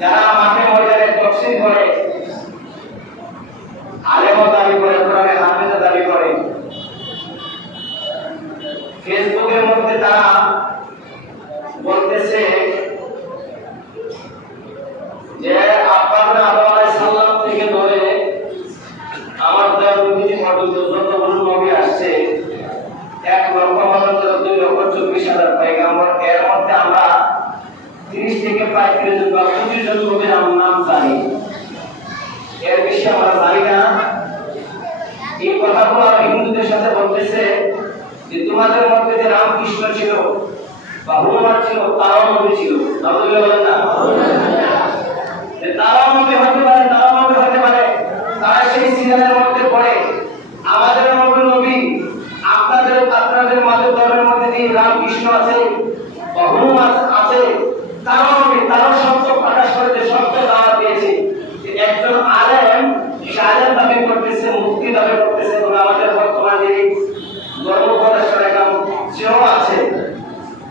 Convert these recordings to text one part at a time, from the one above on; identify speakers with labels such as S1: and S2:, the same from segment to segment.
S1: যারা মাঠে ময়দানে তফসিল করে আলেম দাবি করে, কোরআনে হাফেজা দাবি করে, ফেসবুকের মধ্যে তারা বলতেছে যে আপনাদের আদম আলাইহিস সালাম থেকে ধরে আমার দয়াল নবী পর্যন্ত যতগুলো নবী আসছে এক লক্ষ পর্যন্ত দুই লক্ষ চব্বিশ হাজার পয়গাম্বর এর মধ্যে আমরা তিরিশ থেকে পঁয়ত্রিশ জন জন নবীর নাম জানি। এর বেশি আমরা জানি না। এই কথাগুলো আর হিন্দুদের সাথে বলতেছে যে তোমাদের মধ্যে যে রামকৃষ্ণ ছিল বা হনুমান ছিল, তারাও নবী ছিল। বলেন না। তারাও নবী হতে পারে, তারাও নবী হতে পারে। তারা সেই সিরিয়ালের মধ্যে পড়ে। আমাদের নবী নবী, আপনাদের আপনাদের মাঝে দলের মধ্যে যে রামকৃষ্ণ আছে বা হনুমান আছে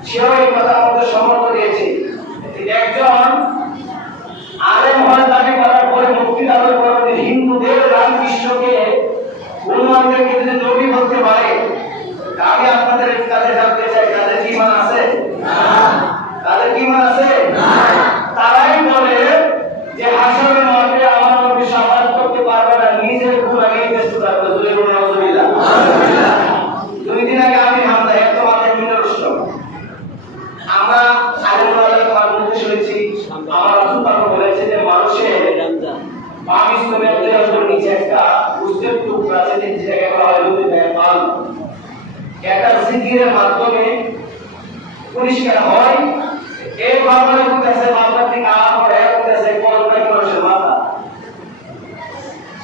S1: সেও এই কথা আমাদের সমর্থন দিয়েছে। একজন আলেম হয়ে দাবি করার পরে মুক্তি দাবি করার হিন্দুদের রামকৃষ্ণকে হনুমানদেরকে যদি নবী বলতে পারে আমি আপনাদের কাছে জানতে চাই তাদের কি আছে? তাদের আছে? তারাই বলে যে হাসরের মাঠে আমার নবী সাফাত করতে পারবে না নিজের গুণা নিজে সুদারবে জুড়ে বলে দুই দিন আগে আমি হামলা একদম আমাদের মিনরষ্ট আমরা আলিমুল আলম শুনেছি আমার রাসূল বলেছে যে মানুষের বাম নিচে একটা উস্তের টুকরা আছে যে জায়গায় বলা হয় লুবি পাল একটা জিকিরের মাধ্যমে পরিষ্কার হয় এই বাংলার কাছে মাথার দিকে আ করে কাছে কল্পনা মানুষের মাথা।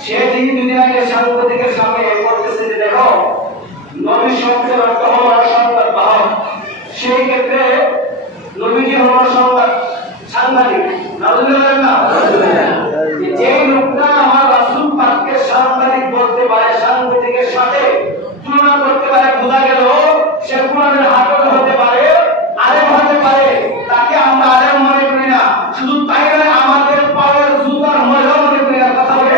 S1: সে দিন দুদিন আগে সাংবাদিকের সামনে করতেছে যে দেখো নবী শব্দের অর্থ হলো সংবাদ বাহক সেই ক্ষেত্রে নবীজি হলো সংবাদ সাংবাদিক নাজুল্লাহ না যে যে লোকটা আমার রাসূল পাককে সাংবাদিক বলতে পারে সাংবাদিকের সাথে তুলনা করতে পারে বোঝা গেল সে কোরআনের হাফেজ হতে পারে আলেম হতে পারে তাকে আমরা আলেম মনে করি না শুধু তাই নয় আমাদের পায়ের জুতার ময়লা মনে করি না কথা বলে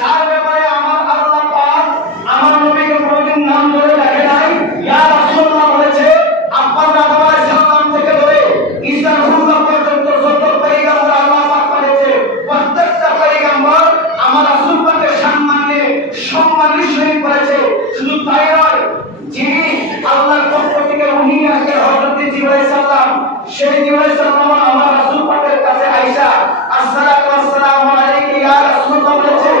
S1: যার ব্যাপারে আমার আল্লাহ পাক আমার নবীকে কোনদিন নাম ধরে ডাকে নাই ইয়া রাসূলুল্লাহ বলেছে আপনার আদম আলাইহিস সালাম থেকে ধরে ঈসা রূহুল্লাহ পর্যন্ত যত পয়গম্বর আল্লাহ পাক পাঠিয়েছে প্রত্যেকটা পয়গম্বর আমার রাসূল পাকের সম্মানে সম্মানের সহিত করেছে শুধু তাই নয় যিনি আল্লাহর পক্ষ থেকে ওহী আসে হযরত জিবরাইল সাল্লাম সেই জিবরাইল সাল্লাম আমার রাসূল পাকের কাছে আয়েশা আসসালাতু ওয়াসসালামু আলাইকা ইয়া রাসূলুল্লাহ বলেছে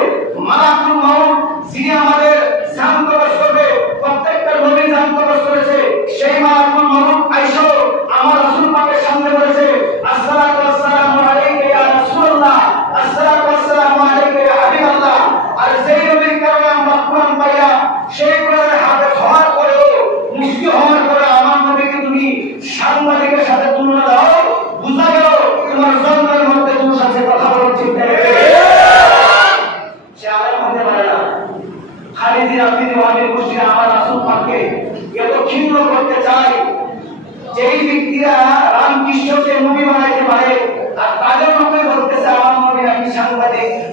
S1: মালাকুল মাউত যিনি আমাদের জান কবজ করবে প্রত্যেকটা নবী জান কবজ করেছে সেই মালাকুল মাউত আয়েশা আমার রাসূল পাকের সামনে বলেছে আসসালাতু ওয়াসসালামু আলাইকা ইয়া রাসূলুল্লাহ আসসালাতু ওয়াসসালামু আলাইকা ইয়া হাবিবাল্লাহ আর যেই নবীর কারণে আমরা কোরআন পাইয়া সেই কোরআনের হাফেজ হওয়ার পরেও মুক্তি হওয়ার পরে আমার নবীকে তুমি সাংবাদিকের সাথে তুলনা দাও বুঝা গেল তোমার জন্মের মধ্যে দোষ আছে কথা বলো ঠিক নেই সে আলেম হতে পারে না তাদের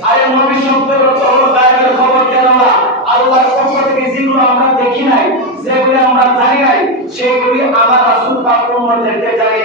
S1: আরে আমরা দেখি নাই, যেগুলো আমরা জানি নাই, সেগুলি আমার রাসূল পাক উম্মতদেরকে জানিয়ে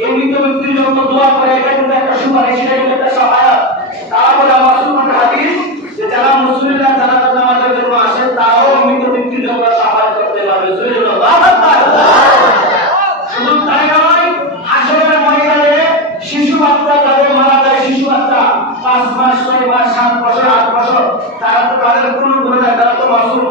S1: এই মৃত ব্যক্তির জন্য দোয়া করে একটা সুপারিশ যারা মুসলিমরা তারাও মৃত ব্যক্তির জন্য সহায় করতে পারবে। শুধু তাই নয় আসলে ময়দানে শিশু বাচ্চা যাদের মারা যায় শিশু বাচ্চা। পাঁচ মাস, ছয় মাস, সাত বছর, আট বছর, তারা তো তাদের কোনো গুণে তারা তো মাসুম।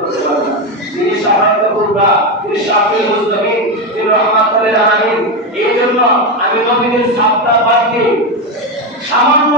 S1: করতে পারবা তিনি সহায়তা করবা, তিনি সাফি মুস্তাকিম তিনি রহমাতুল
S2: আলামিন। এই জন্য আমি নবীদের সাতটা বাক্যে সামান্য